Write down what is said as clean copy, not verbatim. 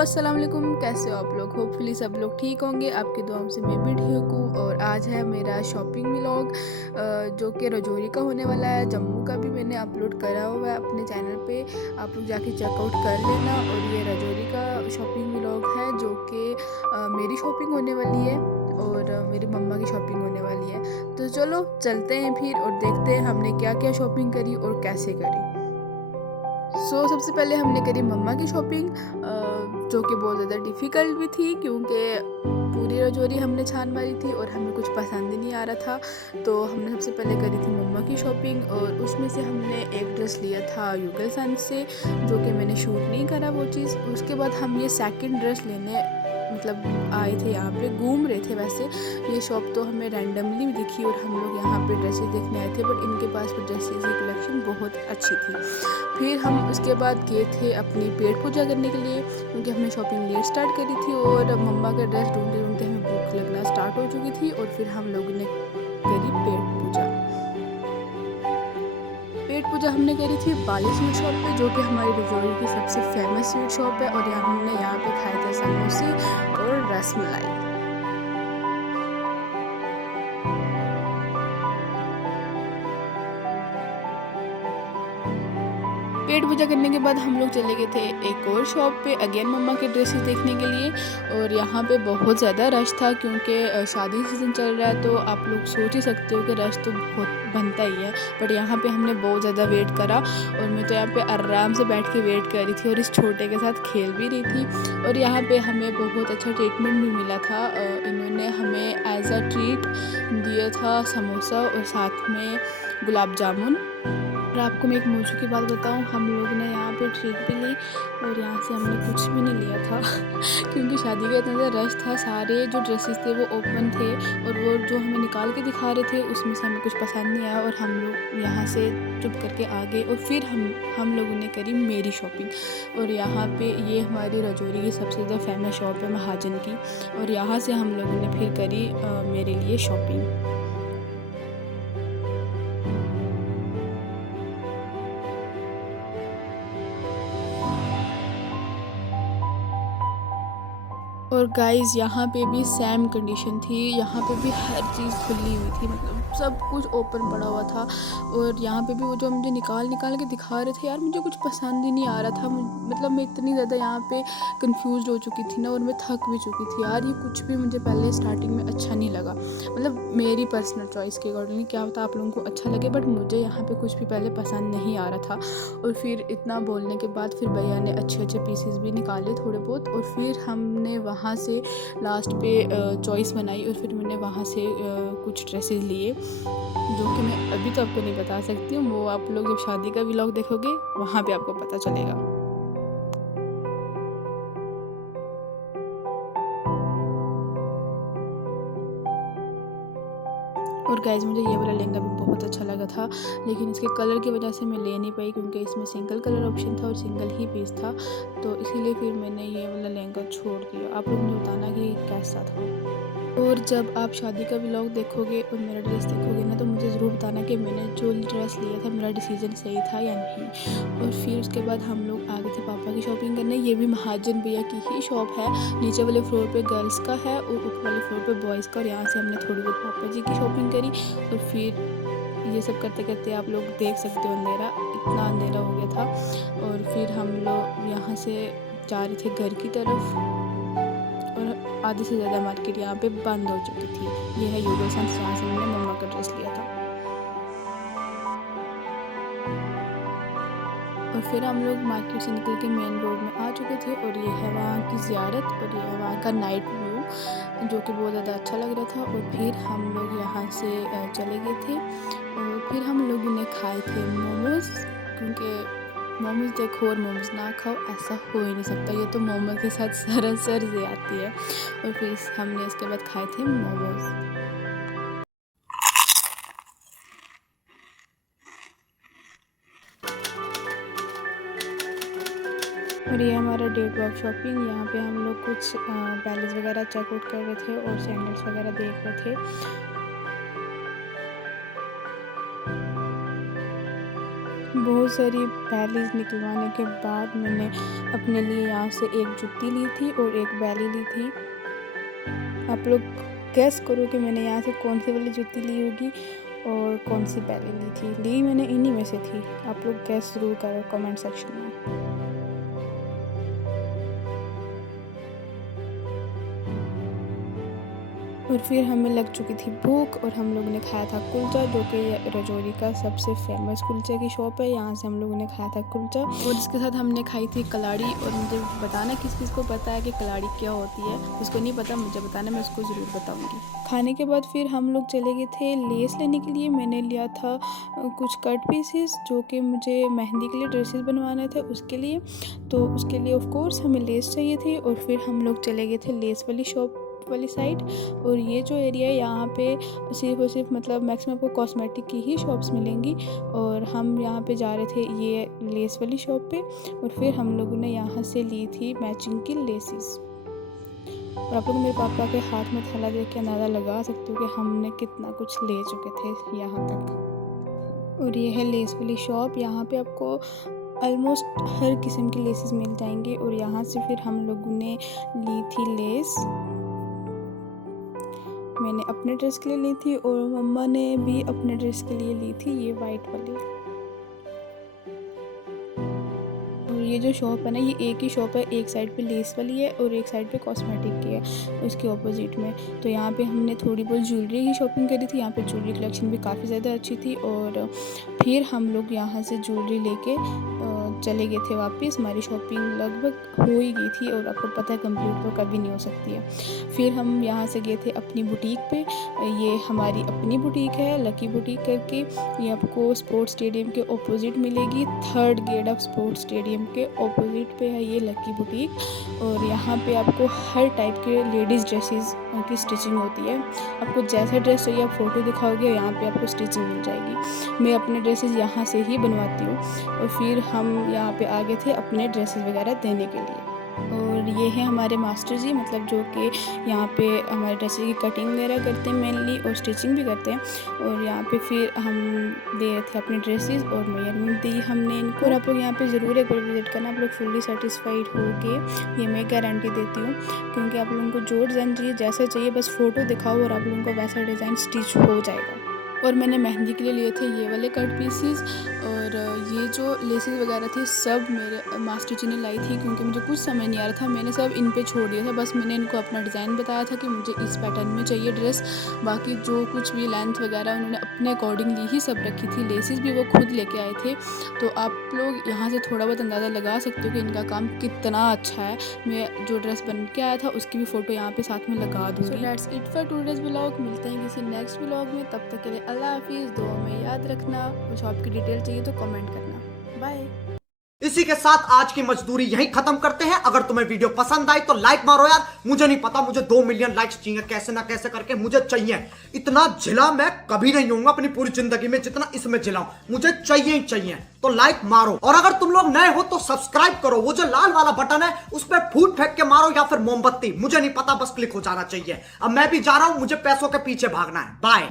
अस्सलाम वालेकुम। कैसे हो आप लोग? होपफुली सब लोग ठीक होंगे। आपकी दुआओं से मैं भी ठीक हूँ। और आज है मेरा शॉपिंग व्लॉग जो कि रजौरी का होने वाला है। जम्मू का भी मैंने अपलोड करा हुआ है अपने चैनल पे, आप लोग जाके चेकआउट कर लेना। और ये रजौरी का शॉपिंग व्लॉग है जो कि मेरी शॉपिंग होने वाली है और मेरी मम्मा की शॉपिंग होने वाली है। तो चलो चलते हैं फिर और देखते हैं हमने क्या क्या शॉपिंग करी और कैसे करी। सबसे पहले हमने करी मम्मा की शॉपिंग, जो कि बहुत ज़्यादा डिफ़िकल्ट भी थी क्योंकि पूरी रजौरी हमने छान मारी थी और हमें कुछ पसंद ही नहीं आ रहा था। तो हमने सबसे पहले करी थी मम्मा की शॉपिंग और उसमें से हमने एक ड्रेस लिया था युगल सन से, जो कि मैंने शूट नहीं करा वो चीज़। उसके बाद हम ये सेकंड ड्रेस लेने मतलब आए थे, यहाँ पे घूम रहे थे। वैसे ये शॉप तो हमें रैंडमली दिखी और हम लोग यहाँ पे ड्रेसेस देखने आए थे, बट इनके पास भी ड्रेसेस की कलेक्शन बहुत अच्छी थी। फिर हम उसके बाद गए थे अपनी पेट पूजा करने के लिए क्योंकि हमने शॉपिंग लेट स्टार्ट करी थी और मम्मा का ड्रेस ढूंढते ढूंढते हमें भूख लगना स्टार्ट हो चुकी थी। और फिर हम लोगों ने करी पेट पूजा। पेट पूजा हमने करी थी बाली स्वीट शॉप पे, जो कि हमारी रजौरी की सबसे फेमस स्वीट शॉप है। और हमने यहाँ पे खाए थे समोसे और रसमलाई। पेट पूजा करने के बाद हम लोग चले गए थे एक और शॉप पे, अगेन मम्मा के ड्रेसेस देखने के लिए। और यहाँ पे बहुत ज़्यादा रश था क्योंकि शादी सीज़न चल रहा है, तो आप लोग सोच ही सकते हो कि रश तो बहुत बनता ही है। बट यहाँ पे हमने बहुत ज़्यादा वेट करा और मैं तो यहाँ पे आराम से बैठ के वेट कर रही थी और इस छोटे के साथ खेल भी रही थी। और यहाँ पे हमें बहुत अच्छा ट्रीटमेंट भी मिला था। इन्होंने हमें एज अ ट्रीट दिया था समोसा और साथ में गुलाब जामुन। और आपको मैं एक मौजू की बात बताऊं, हम लोग ने यहाँ पे ट्रीट भी ली और यहाँ से हमने कुछ भी नहीं लिया था क्योंकि शादी का इतना ज़्यादा रश था, सारे जो ड्रेसेस थे वो ओपन थे और वो जो हमें निकाल के दिखा रहे थे उसमें से हमें कुछ पसंद नहीं आया और हम लोग यहाँ से चुप करके आ गए। और फिर हम लोगों ने करी मेरी शॉपिंग। और यहाँ पे ये हमारी रजौरी की सबसे ज़्यादा फेमस शॉप है महाजन की, और यहाँ से हम लोगों ने फिर करी मेरे लिए शॉपिंग। और गाइस यहाँ पे भी सेम कंडीशन थी, यहाँ पे भी हर चीज़ खुली हुई थी, मतलब सब कुछ ओपन पड़ा हुआ था। और यहाँ पे भी वो जो मुझे निकाल निकाल के दिखा रहे थे, यार मुझे कुछ पसंद ही नहीं आ रहा था। मतलब मैं इतनी ज़्यादा यहाँ पे कंफ्यूज हो चुकी थी ना, और मैं थक भी चुकी थी यार। ये कुछ भी मुझे पहले स्टार्टिंग में अच्छा नहीं लगा, मतलब मेरी पर्सनल चॉइस के अकॉर्डिंग, क्या होता आप लोगों को अच्छा लगे, बट मुझे यहाँ पे कुछ भी पहले पसंद नहीं आ रहा था। और फिर इतना बोलने के बाद फिर भैया ने अच्छे अच्छे पीसेस भी निकाले थोड़े बहुत, और फिर हमने वहाँ से लास्ट पे चॉइस बनाई और फिर मैंने वहाँ से कुछ ड्रेसेस लिए, जो कि मैं अभी तो आपको नहीं बता सकती हूँ। वो आप लोग जब शादी का व्लॉग देखोगे वहाँ पे आपको पता चलेगा। और गाइज मुझे ये वाला लहंगा भी बहुत अच्छा लगा था, लेकिन इसके कलर की वजह से मैं ले नहीं पाई क्योंकि इसमें सिंगल कलर ऑप्शन था और सिंगल ही पीस था, तो इसीलिए फिर मैंने ये वाला लहंगा छोड़ दिया। आप लोग मुझे बताना कि कैसा था। और जब आप शादी का व्लॉग देखोगे और मेरा ड्रेस देखोगे ना, तो मुझे ज़रूर बताना कि मैंने जो ड्रेस लिया था मेरा डिसीजन सही था या नहीं। और फिर उसके बाद हम लोग आ गए थे पापा की शॉपिंग करने। ये भी महाजन भैया की ही शॉप है, नीचे वाले फ्लोर पे गर्ल्स का है और ऊपर वाले फ्लोर पे बॉयज़ का। और यहाँ से हमने थोड़ी बहुत पापा जी की शॉपिंग करी। और फिर ये सब करते करते आप लोग देख सकते हो अंधेरा, इतना अंधेरा हो गया था। और फिर हम लोग यहाँ से जा रहे थे घर की तरफ और आधे से ज़्यादा मार्केट यहाँ पे बंद हो चुकी थी। ये है युगल सेंस, जहाँ से मैंने मम्मा का ड्रेस लिया था। और फिर हम लोग मार्केट से निकल के मेन रोड में आ चुके थे और ये है वहाँ की ज़ियारत और ये है वहाँ का नाइट व्यू, जो कि बहुत ज़्यादा अच्छा लग रहा था। और फिर हम लोग यहाँ से चले गए थे और फिर हम लोगों ने खाए थे मोमोज़, क्योंकि मोमोज़ देखो और मोमोज़ ना खाओ ऐसा हो ही नहीं सकता, ये तो मोमोज़ के साथ सरासर से आती है। और फिर हमने इसके बाद खाए थे मोमोज़। और ये हमारा डे टू ऑफ शॉपिंग। यहाँ पे हम लोग कुछ पैलेस वगैरह चेकआउट कर रहे थे और सैंडल्स वगैरह देख रहे थे। बहुत सारी बैलीज निकलवाने के बाद मैंने अपने लिए यहाँ से एक जुत्ती ली थी और एक बैली ली थी। आप लोग गैस करो कि मैंने यहाँ से कौन सी वाली जुत्ती ली होगी और कौन सी बैली ली थी। ली मैंने इन्हीं में से थी। आप लोग गैस ज़रूर करो कमेंट सेक्शन में। और फिर हमें लग चुकी थी भूख और हम लोगों ने खाया था कुलचा, जो कि रजौरी का सबसे फेमस कुलचे की शॉप है। यहाँ से हम लोगों ने खाया था कुलचा और इसके साथ हमने खाई थी कलाड़ी। और मुझे बताना किस किस को पता है कि कलाड़ी क्या होती है, जिसको नहीं पता मुझे बताना, मैं उसको ज़रूर बताऊँगी। खाने के बाद फिर हम लोग चले गए थे लेस लेने के लिए। मैंने लिया था कुछ कट पीसेस, जो कि मुझे मेहंदी के लिए ड्रेसेस बनवाने थे उसके लिए। तो उसके लिए ऑफ कोर्स हमें लेस चाहिए थी। और फिर हम लोग चले गए थे लेस वाली शॉप वाली साइड। और ये जो एरिया है यहाँ पे सिर्फ और सिर्फ मतलब मैक्सिमम आपको कॉस्मेटिक की ही शॉप्स मिलेंगी। और हम यहाँ पे जा रहे थे ये लेस वाली शॉप पे। और फिर हम लोगों ने यहाँ से ली थी मैचिंग की लेसेस। और आप लोग मेरे पापा के हाथ में थैला देख के अंदाज़ा लगा सकते हो कि हमने कितना कुछ ले चुके थे यहाँ तक। और ये है लेस वाली शॉप। यहाँ पे आपको ऑलमोस्ट हर किस्म की लेसेस मिल जाएंगे। और यहाँ से फिर हम लोगों ने ली थी लेस। मैंने अपने ड्रेस के लिए ली थी और मम्मा ने भी अपने ड्रेस के लिए ली थी ये वाइट वाली। और ये जो शॉप है ना, ये एक ही शॉप है। एक साइड पे लेस वाली है और एक साइड पे कॉस्मेटिक की है, उसके ऑपोजिट में। तो यहाँ पे हमने थोड़ी बहुत ज्वेलरी की शॉपिंग करी थी। यहाँ पे ज्वेलरी कलेक्शन भी काफ़ी ज़्यादा अच्छी थी। और फिर हम लोग यहाँ से ज्वेलरी लेके चले गए थे वापस। हमारी शॉपिंग लगभग हो ही गई थी और आपको पता है कंप्लीट तो कभी नहीं हो सकती है। फिर हम यहाँ से गए थे अपनी बुटीक पे। ये हमारी अपनी बुटीक है, लकी बुटीक करके। ये आपको स्पोर्ट्स स्टेडियम के ऑपोजिट मिलेगी। 3rd gate of sports stadium के ऑपोजिट पे है ये लकी बुटीक। और यहाँ पे आपको हर टाइप के लेडीज़ ड्रेसेस की स्टिचिंग होती है। आपको जैसा ड्रेस चाहिए आप फ़ोटो दिखाओगे, यहाँ पे आपको स्टिचिंग मिल जाएगी। मैं अपने ड्रेसेस यहाँ से ही बनवाती हूँ। और फिर हम यहाँ पे आ गए थे अपने ड्रेसेस वगैरह देने के लिए। और ये है हमारे मास्टर जी, मतलब जो कि यहाँ पे हमारे ड्रेसेस की कटिंग वगैरह करते हैं मेनली, और स्टिचिंग भी करते हैं। और यहाँ पे फिर हम दे रहे थे अपने ड्रेसेस और मेजरमेंट दी हमने इनको। और आप लोग यहाँ पे ज़रूर एक बार विजिट करना, आप लोग फुल्ली सेटिस्फाइड होगे, ये मैं गारंटी देती हूँ। क्योंकि आप लोगों को जो डिज़ाइन चाहिए, जैसा चाहिए, बस फ़ोटो दिखाओ और आप लोगों को वैसा डिज़ाइन स्टिच हो जाएगा। और मैंने मेहंदी के लिए लिए थे ये वाले कट पीसेस। और ये जो लेसेस वगैरह थी सब मेरे मास्टर जी ने लाई थी, क्योंकि मुझे कुछ समझ नहीं आ रहा था। मैंने सब इन पे छोड़ दिया था, बस मैंने इनको अपना डिज़ाइन बताया था कि मुझे इस पैटर्न में चाहिए ड्रेस। बाकी जो कुछ भी लेंथ वगैरह उन्होंने अपने अकॉर्डिंगली ही सब रखी थी। लेसेस भी वो खुद लेके आए थे। तो आप लोग यहाँ से थोड़ा बहुत अंदाज़ा लगा सकते हो कि इनका काम कितना अच्छा है। मैं जो ड्रेस बन के आया था उसकी भी फ़ोटो यहाँ पे साथ में लगा दूँगी। So that's it for today's vlog. मिलते हैं किसी नेक्स्ट व्लॉग में, तब तक के लिए अल्लाह हाफिज़। दुआ में याद रखना। कुछ शॉप की डिटेल चाहिए तो कमेंट करना। बाय। इसी के साथ आज की मजदूरी यहीं खत्म करते हैं। अगर तुम्हें वीडियो पसंद आई तो लाइक मारो यार। मुझे नहीं पता, मुझे 2 मिलियन लाइक्स चाहिए, कैसे ना कैसे करके मुझे चाहिए। इतना झिला मैं कभी नहीं होऊंगा अपनी पूरी जिंदगी में जितना इसमें झिलाऊं। मुझे चाहिए ही चाहिए। तो लाइक मारो, और अगर तुम लोग नए हो तो सब्सक्राइब करो। वो जो लाल वाला बटन है उस पर फूट फेंक के मारो या फिर मोमबत्ती, मुझे नहीं पता, बस क्लिक हो जाना चाहिए। अब मैं भी जा रहा हूं, मुझे पैसों के पीछे भागना है। बाय।